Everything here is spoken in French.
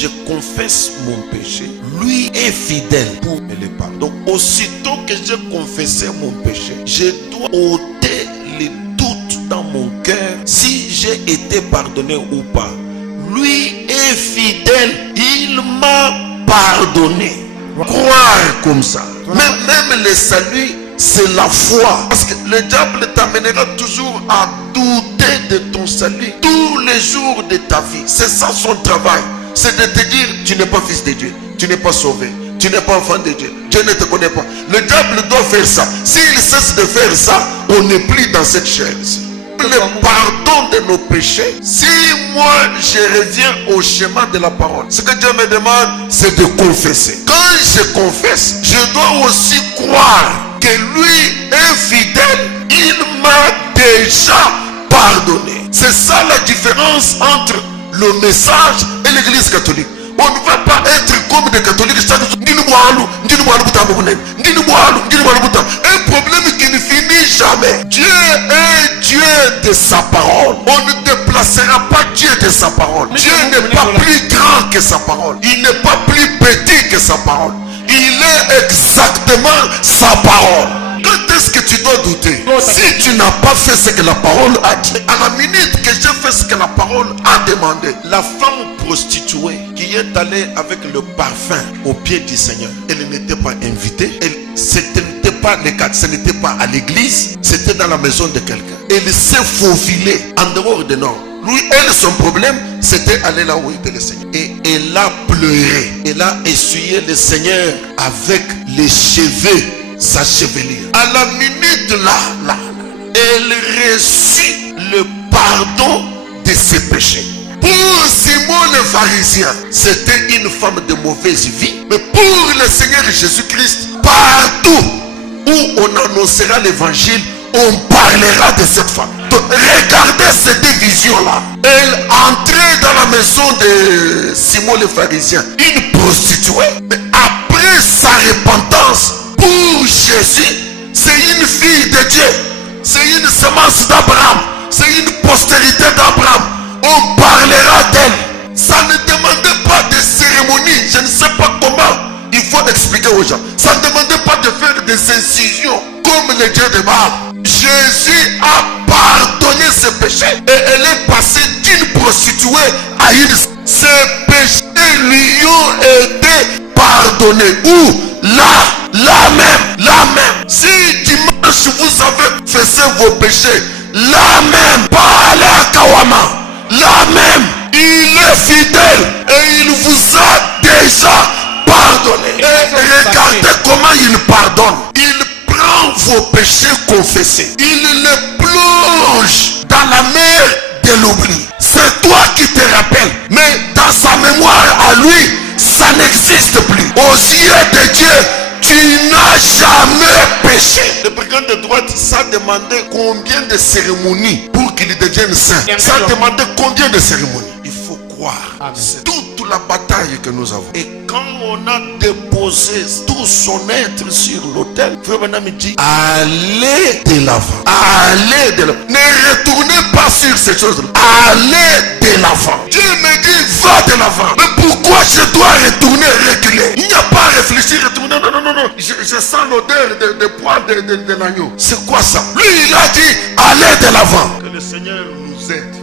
je confesse mon péché, lui est fidèle pour me le pardonner. Donc aussitôt que j'ai confessé mon péché, je dois ôter les doutes dans mon cœur si j'ai été pardonné ou pas. Lui est fidèle, il m'a pardonné. Croire comme ça. Même le salut, c'est la foi. Parce que le diable t'amènera toujours à douter de ton salut tous les jours de ta vie. C'est ça son travail. C'est de te dire, tu n'es pas fils de Dieu, tu n'es pas sauvé, tu n'es pas enfant de Dieu, Dieu ne te connaît pas. Le diable doit faire ça. S'il cesse de faire ça, on n'est plus dans cette chaise. Le pardon de nos péchés, si moi je reviens au schéma de la parole, ce que Dieu me demande, c'est de confesser. Quand je confesse, je dois aussi croire que lui est fidèle, il m'a déjà pardonné. C'est ça la différence entre le message et l'église catholique. On ne va pas être comme des catholiques. Un problème qui ne finit jamais. Dieu est Dieu de sa parole. On ne déplacera pas Dieu de sa parole. Dieu n'est pas plus grand que sa parole. Il n'est pas plus petit que sa parole. Il est exactement sa parole. Quand est-ce que tu dois douter? Si tu n'as pas fait ce que la parole a dit, à la minute que j'ai fait ce que la parole a demandé, la femme prostituée qui est allée avec le parfum au pied du Seigneur, elle n'était pas invitée, ce n'était pas le cas, ce n'était pas à l'église, c'était dans la maison de quelqu'un. Elle s'est faufilée en dehors de nord. Lui, elle, son problème, c'était aller là où était le Seigneur. Et elle a pleuré. Elle a essuyé le Seigneur avec les cheveux, sa chevelure. À la minute là, elle reçut le pardon de ses péchés. Pour Simon le pharisien, c'était une femme de mauvaise vie. Mais pour le Seigneur Jésus-Christ, partout où on annoncera l'évangile, on parlera de cette femme. Donc, regardez cette vision-là. Elle entrait dans la maison de Simon le pharisien, une prostituée. Mais après sa repentance, pour Jésus, c'est une fille de Dieu. C'est une semence d'Abraham. C'est une postérité d'Abraham. On parlera d'elle. Ça ne demandait pas de cérémonie. Je ne sais pas comment il faut expliquer aux gens. Ça ne demandait pas de faire des incisions comme le Dieu de Baal. Jésus a pardonné ses péchés. Et elle est passée d'une prostituée à une. Ses péchés lui ont été pardonnés. Où? Là même. Si dimanche vous avez fait vos péchés, là même, pas à la Kawama, là même, il est fidèle et il vous a déjà pardonné. Et regardez comment il pardonne. Il prend vos péchés confessés, il les plonge dans la mer de l'oubli. C'est toi qui te rappelles, mais dans sa mémoire à lui, ça n'existe plus. Aux yeux de Dieu, tu n'as jamais péché. Le brigand de droite, ça demandait combien de cérémonies pour qu'il devienne saint. Ça demandait combien de cérémonies. Il faut croire. C'est toute la bataille que nous avons. Et quand on a déposé tout son être sur l'autel, Frère Branham dit, allez de l'avant. Allez de l'avant. Ne retournez pas sur ces choses-là. Allez de l'avant. Dieu me dit, va de l'avant. Mais pourquoi je dois retourner, reculer? Il n'y a pas à réfléchir, retourner. Non. Je sens l'odeur de poils de l'agneau. C'est quoi ça? Lui, il a dit, allez de l'avant. Que le Seigneur nous aide.